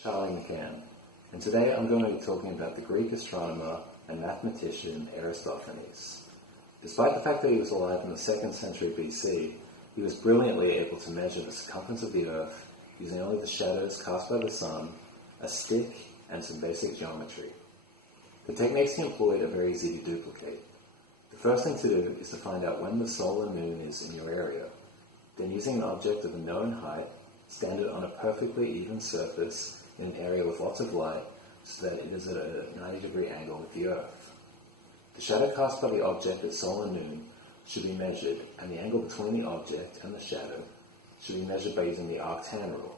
Charlie McCann, and today I'm going to be talking about the Greek astronomer and mathematician Eratosthenes. Despite the fact that he was alive in the 2nd century BC, he was brilliantly able to measure the circumference of the Earth using only the shadows cast by the sun, a stick, and some basic geometry. The techniques he employed are very easy to duplicate. The first thing to do is to find out when the Sol and Moon is in your area. Then, using an object of a known height, stand it on a perfectly even surface in an area with lots of light so that it is at a 90-degree angle with the Earth. The shadow cast by the object at Sol and Moon should be measured, and the angle between the object and the shadow should be measured by using the arctan rule.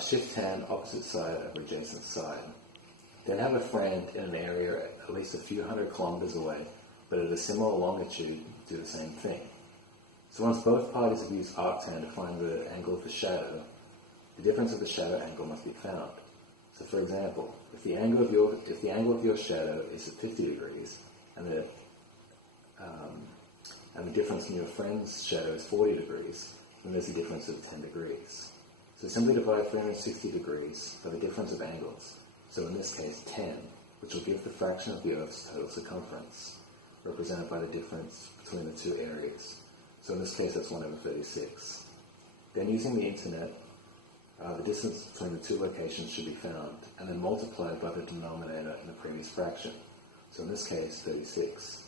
Shift tan opposite side over adjacent side. Then have a friend in an area at least a few hundred kilometers away, but at a similar longitude, do the same thing. So once both parties have used arctan to find the angle of the shadow, the difference of the shadow angle must be found. So for example, if the angle of your shadow is at 50 degrees, and the difference in your friend's shadow is 40 degrees, then there's a difference of 10 degrees. So simply divide 360 degrees by the difference of angles, so in this case 10, which will give the fraction of the Earth's total circumference, represented by the difference between the two areas. So in this case that's 1 over 36. Then using the internet, the distance between the two locations should be found, and then multiplied by the denominator in the previous fraction. So in this case, 36.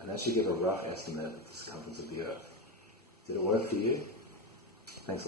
And that should give a rough estimate of the circumference of the Earth. Did it work for you? Thanks.